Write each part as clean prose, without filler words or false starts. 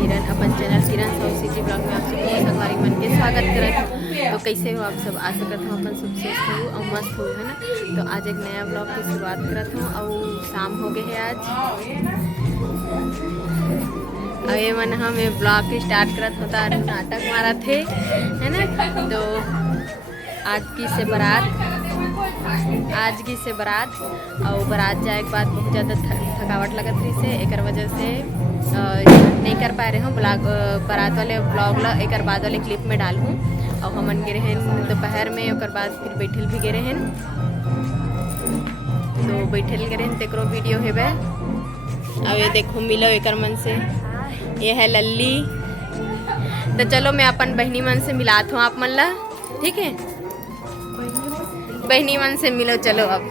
किरण अपन channel किरण Sahu city blog में आप सबको संगवारी मन के स्वागत करत हूँ। तो कैसे हो आप सब? आशा करता हूँ अपन सब स्वस्थ हो और मस्त हो, है ना। तो आज एक नया ब्लॉग की शुरुआत करत हूँ और शाम हो गए है आज। और ये मन हम ब्लॉग की स्टार्ट करत होता नाटक मारा थे, है ना। तो आज की से बारात और बारात जाए के बाद बहुत ज़्यादा थकावट लगत रही से, एक वजह से नहीं कर पा रहे हूँ ब्लॉग। बारात वाले ब्लॉग ला एक बाद वाले क्लिप में डालूँ। और हमन गिरे हैं दोपहर में, और बाद फिर बैठल भी गिरे हैं। तो बैठल गिरे हैं तेकरो वीडियो है बे। और ये देखो मिलो एक मन से, ये है लल्ली। तो चलो मैं अपन बहनी मन से मिलात हूँ आप मन ला, ठीक है। बहनी मन से मिलो चलो अब।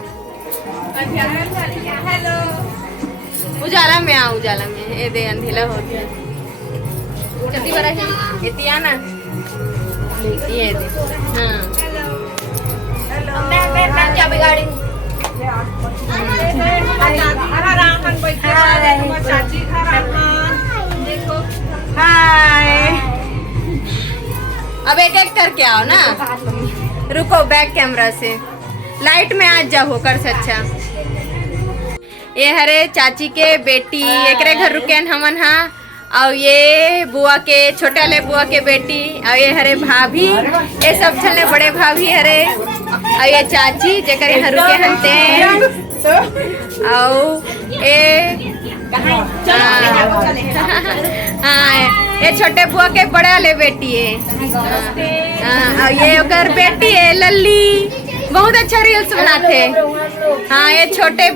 हेलो, उजाला में आ, उजाला में ये दे अंधेला होती है। जल्दी बड़ा है इतिया ना, ये दे। हाँ मैं क्या बिगाड़ी। हाय, अब एक एक करके आओ ना। रुको, बैक कैमरा से लाइट में आज जाओ कर से अच्छा। ये हरे चाची के बेटी एकरे घर रुके हमन हा। और ये बुआ के छोटे वाले बुआ के बेटी, और ये हरे भाभी, ये सब चलने बड़े भाभी हरे। और ये चाची जेकर यहाँ रुके हनते। और ये हाँ, ये छोटे बुआ के बड़े वाले बेटी है। और ये ओकर बेटी है लल्ली, बहुत अच्छा रील्स बनाते। हाँ ये छोटे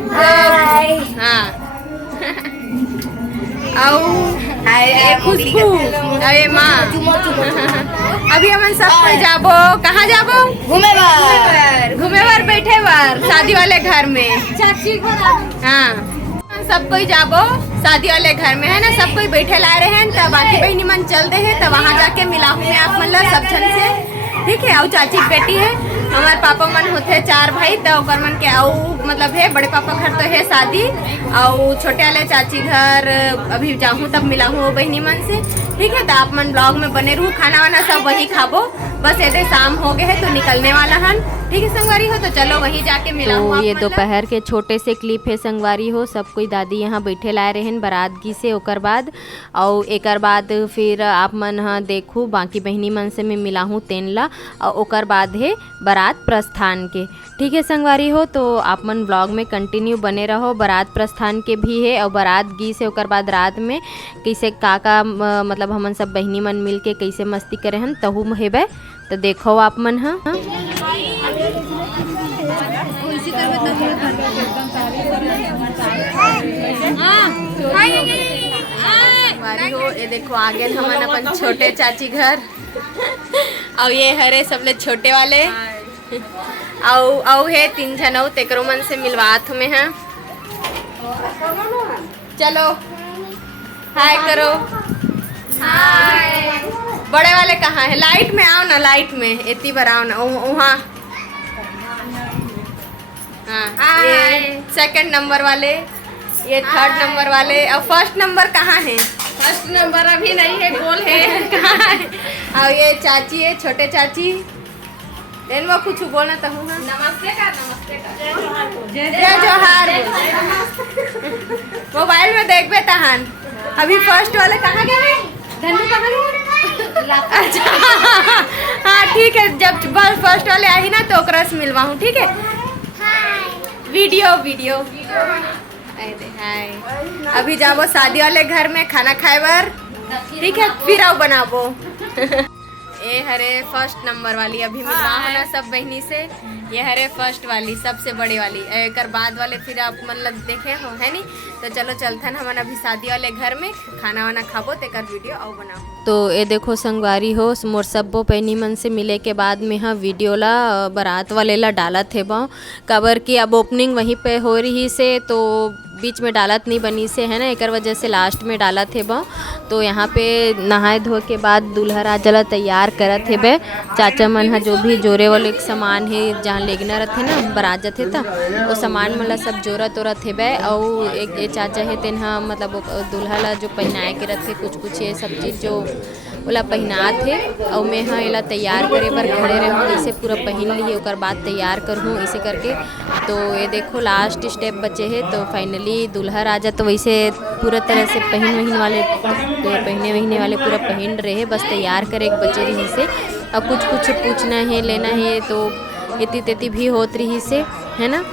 हाँ ये खुशबू, ये माँ। अभी हम सब कोई जाबो, कहाँ जाबो? घूमे बार बैठे बार शादी वाले घर में। हाँ सब कोई जाबो शादी वाले घर में, है ना। सब कोई बैठे ला रहे हैं। तब बाकी बहनी मन चल दे है, तब वहाँ जाके मिला हूँ मैं आप मन सब जन से, ठीक है। और चाची की बेटी है, हमारे पापा मन होते 4 भाई। तो ओकर मन के आऊ मतलब है बड़े पापा घर तो है शादी, और छोटे वाले चाची घर अभी जाऊँ तब मिला हूँ बहनी मन से, ठीक है। तो आप मन ब्लॉग में बने रहूँ, खाना वाना सब वही खाबो। बस ऐसे शाम हो गए है तो निकलने वाला हन, ठीक है संगवारी हो। तो चलो वहीं जाके मिला हूँ। ये दोपहर के छोटे से क्लिप है संगवारी हो। सब कोई दादी यहाँ बैठे लाए रहे बारात गी से, ओकर बाद और एक बाद फिर आप मन हाँ देखूँ बाकी बहनी मन से मैं मिला हूँ तेन ला। और ओकर बाद है बारात प्रस्थान के, ठीक है संगवारी हो। तो आप मन ब्लॉग में कंटिन्यू बने रहो। बारात प्रस्थान के भी है और बारात गी से ओकर बाद रात में कैसे का मतलब हमन सब बहनी मन मिल के कैसे मस्ती करे हन तहु हेबे। तो देखो आप मन हाँ ये देखो आगे हमन अपन छोटे चाची घर। और ये हरे सब ले छोटे वाले। औ है 3 जन औ तेकरो मन से मिलवात हमें हैं। चलो हाय करो। हाय, बड़े वाले कहाँ है? लाइट में आओ ना, लाइट में इतनी बार आओ ना वहाँ। हाँ ये 2nd नंबर वाले, ये 3rd नंबर वाले। और 1st नंबर कहाँ है? 1st नंबर अभी नहीं है, बोल है कहाँ है? और ये चाची है, छोटे चाची। देन वो कुछ बोलना तो हूँ। नमस्ते का जय जोहार। मोबाइल में देख बे तहन। अभी 1st वाले कहाँ गए? धनु कहाँ गए? अच्छा हाँ ठीक है, जब 1st वाले आई ना तो ओकरा से मिलवा हूँ, ठीक है। वीडियो हाय। अभी जाबो शादी वाले घर में खाना खाए बार, ठीक है। फिर आओ बनाबो। ये हरे 1st नंबर वाली अभी मिला होना सब बहनी से। ये हरे 1st वाली सबसे बड़ी वाली। एक बाद वाले फिर आप मन लग देखे हो, है नहीं। तो चलो चलथन हमन अभी शादी वाले घर में खाना वाना खाबो तेकर वीडियो और बनाओ। तो ये देखो संगवारी हो मोर सब्बो बहनी मन से मिले के बाद में हाँ वीडियो ला बारात वाले ला डालत है बाँ। कबर की अब ओपनिंग वहीं पे हो रही से तो बीच में डालत नहीं बनी से, है ना। एक वजह से लास्ट में डालत है बा। तो यहाँ पे नहाए धो के बाद दूल्हा राजा तैयार करत है बे। चाचा मन हा जो भी जोरे वाले सामान है जहाँ लेगना रहते ना बरात जाते था वो सामान मतलब सब जोरत ओरत है बे। और एक चाचा है तेनहा मतलब दूल्हा ला जो पहनाए के रथे कुछ कुछ ये सब चीज़ जो ओला पहनात है और मैं हाँ एला तैयार करे बर खड़े रहूँ, इसे पूरा पहन ली ओकर बाद तैयार करहूँ इसे करके। तो ये देखो लास्ट स्टेप बचे है, तो फाइनली दूल्हा राजा तो वैसे पूरा तरह से पहनने वाले पूरा पहन रहे हैं, बस तैयार करे एक बचे रही से। अब कुछ कुछ पूछना है लेना है तो इतनी तेती भी होत रही से है ना।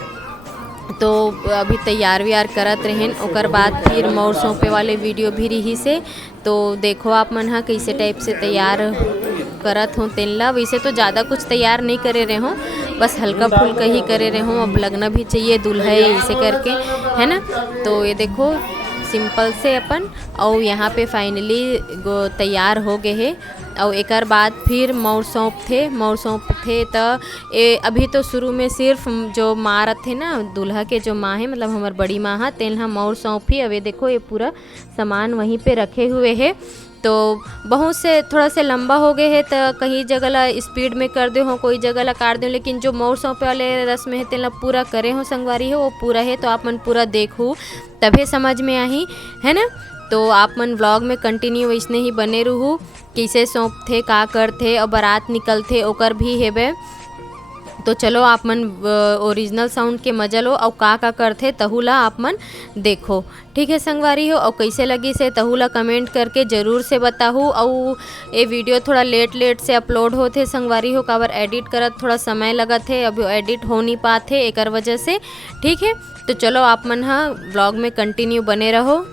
तो अभी तैयार व्यार करत रहें, ओकर बाद फिर मोर सौंपे वाले वीडियो भी रही से। तो देखो आप मन हाँ कैसे टाइप से तैयार करत हूँ तेन ला। वैसे तो ज़्यादा कुछ तैयार नहीं करे रहे हों, बस हल्का फुल्का ही करे रहे हों, अब लगना भी चाहिए दूल्हा इसे करके है ना। तो ये देखो सिंपल से अपन और यहाँ पे फाइनली तैयार हो गए है। और एक बाद फिर मोर सौंप थे तो ये अभी तो शुरू में सिर्फ जो माँ रथे ना दूल्हा के जो माँ है मतलब हमार बड़ी माँ है तेल मोर सौंप ही। अब ये देखो ये पूरा सामान वहीं पे रखे हुए है। तो बहुत से थोड़ा से लंबा हो गए है तो कहीं जगह ला स्पीड में कर दे हो, कोई जगह ला काट दे, लेकिन जो मोर सौंपे वाले रस्म है तेला पूरा करे हो संगवारी है वो पूरा है। तो आप मन पूरा देखो तभी समझ में आई है ना। तो आप मन व्लॉग में कंटिन्यू वैसने ही बने रहू, कैसे सौंप थे का कर थे और बारात निकल थे ओकर भी हेबे। तो चलो आप मन ओरिजिनल साउंड के मजा लो और का करथे तहुला आप मन देखो, ठीक है संगवारी हो। और कैसे लगी से तहुला कमेंट करके ज़रूर से बताहू। और ये वीडियो थोड़ा लेट से अपलोड होते संगवारी हो, काबर एडिट करत थोड़ा समय लगत है, अभी एडिट हो नहीं पाते एकर वजह से, ठीक है। तो चलो आप मन हाँ व्लॉग में कंटिन्यू बने रहो।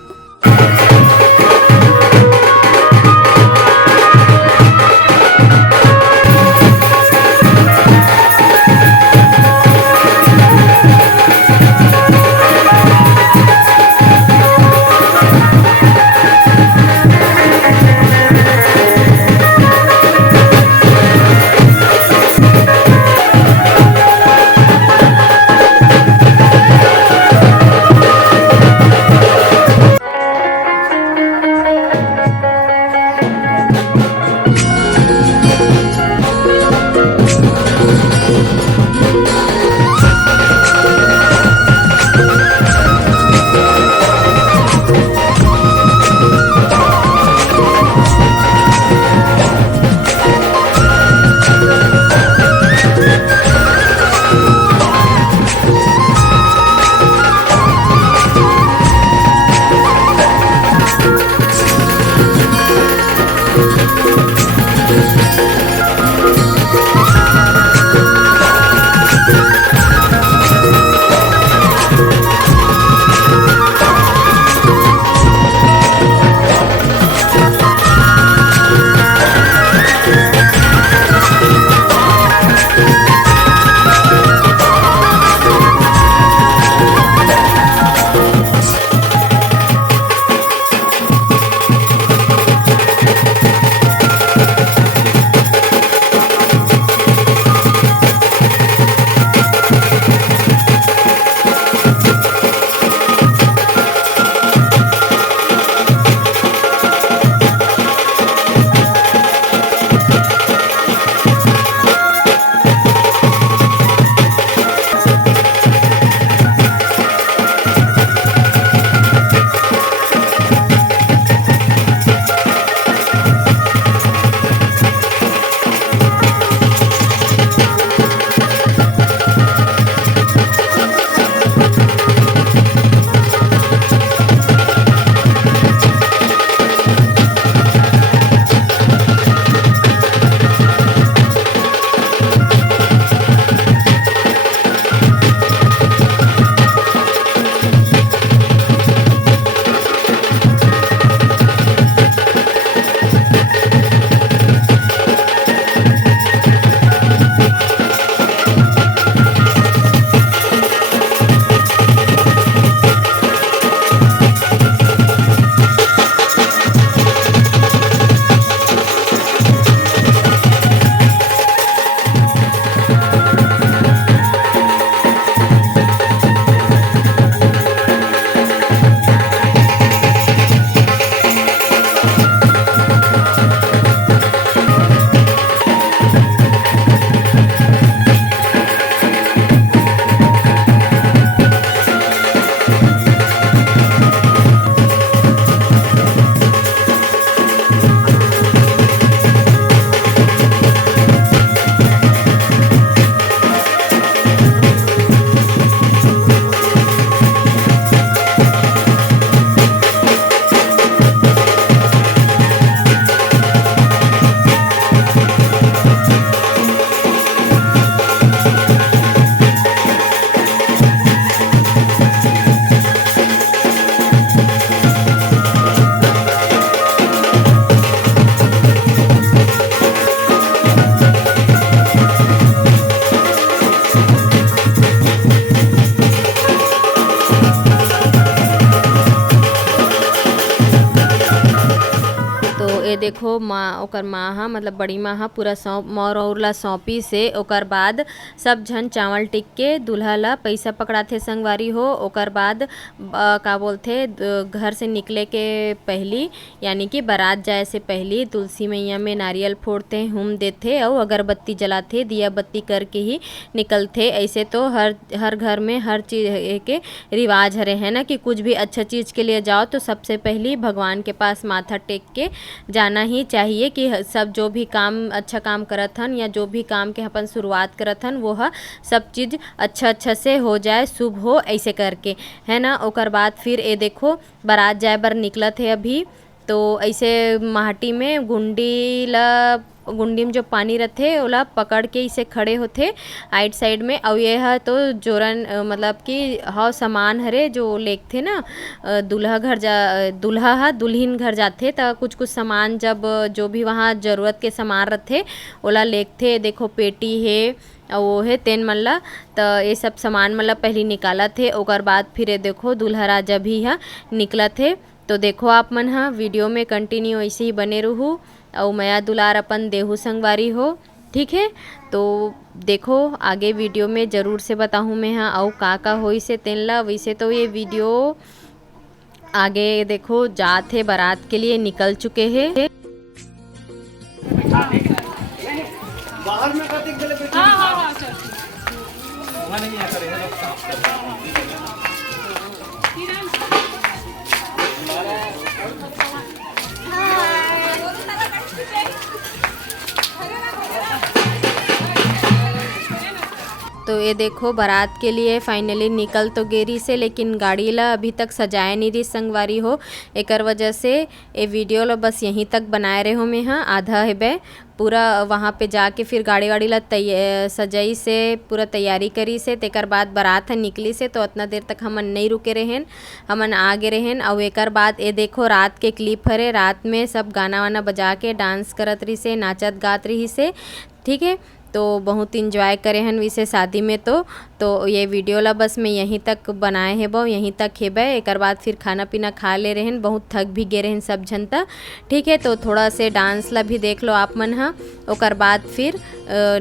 देखो माँ ओकर माँ हा मतलब बड़ी माँ हा पूरा सौंप मोर और ला सौंपी से ओकर बाद सब झन चावल टिक के दूल्हा ला पैसा पकड़ाथे संगवारी हो। ओकर बाद का बोलथे घर से निकले के पहली यानी कि बारात जाए से पहली तुलसी मैया में नारियल फोड़ते हुम देथे और अगरबत्ती जलाथे दिया बत्ती करके ही निकलथे। ऐसे तो हर घर में हर चीज़ के रिवाज हरे है ना कि कुछ भी अच्छा चीज़ के लिए जाओ तो सबसे पहले भगवान के पास माथा टेक के जाना ही चाहिए कि सब जो भी काम अच्छा काम करत हन या जो भी काम के अपन शुरुआत करत हन वो सब चीज़ अच्छा से हो जाए, शुभ हो, ऐसे करके है ना। ओकर बाद फिर ये देखो बारात जाए बर निकलत है अभी तो ऐसे माटी में गुंडी में जो पानी रहते ओला पकड़ के इसे खड़े होते आइट साइड में। और ये है तो जोरन मतलब कि हाउ सामान हरे जो लेकथे ना दूल्हा दुल्हन घर जाते तो कुछ सामान जब जो भी वहाँ ज़रूरत के सामान रहते ओला लेकथे। देखो पेटी है और वो है तेन मन ला तो ये सब सामान मतलब पहले निकालत थे। ओकर बाद फिर देखो दूल्हा राजा भी है निकलत है। तो देखो आप मन हाँ वीडियो में कंटिन्यू ऐसे ही बने रहूँ और माया दुलार अपन देहू संगवारी हो, ठीक है। तो देखो आगे वीडियो में ज़रूर से बताहूँ मैं हाँ और का होई से तेन ला। वैसे तो ये वीडियो आगे देखो जाते बारात के लिए निकल चुके हैं। बाहर में तो ये देखो बारात के लिए फाइनली निकल तो गेरी से लेकिन गाड़ी ला अभी तक सजाए नहीं रही संगवारी हो। एकर वजह से ये वीडियो ला बस यहीं तक बनाए रहे हो मैं हाँ आधा है बे पूरा वहाँ पे जाके फिर गाड़ी ला सजाई से पूरा तैयारी करी से तेकर बाद बारात निकली से तो उतना देर तक हमन नहीं रुके रहेन, हमन आगे रहेन। और एकर बाद ये देखो रात के क्लिप हरे, रात में सब गाना वाना बजा के डांस करत रही से नाचत गात रही से, ठीक है। तो बहुत इंजॉय करे हन वैसे शादी में तो ये वीडियो ला बस मैं यहीं तक बनाए है बो यहीं तक है बे। एक बाद फिर खाना पीना खा ले रहें, बहुत थक भी गे रहें सब जनता, ठीक है। तो थोड़ा से डांस ला भी देख लो आप मन हाँ। ओकर बाद फिर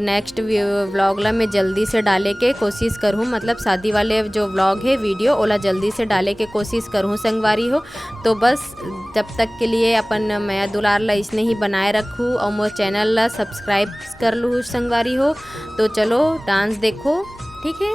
नेक्स्ट व्लॉग ला मैं जल्दी से डाले के कोशिश करूँ, मतलब शादी वाले जो व्लॉग है वीडियो ओला जल्दी से डाले के कोशिश करूँ संगवारी हो। तो बस जब तक के लिए अपन माया दुलार ला इसने ही बनाए रखूँ और मोर चैनल ला सब्सक्राइब कर लूँ संगवारी हो। तो चलो डांस देखो, ठीक है।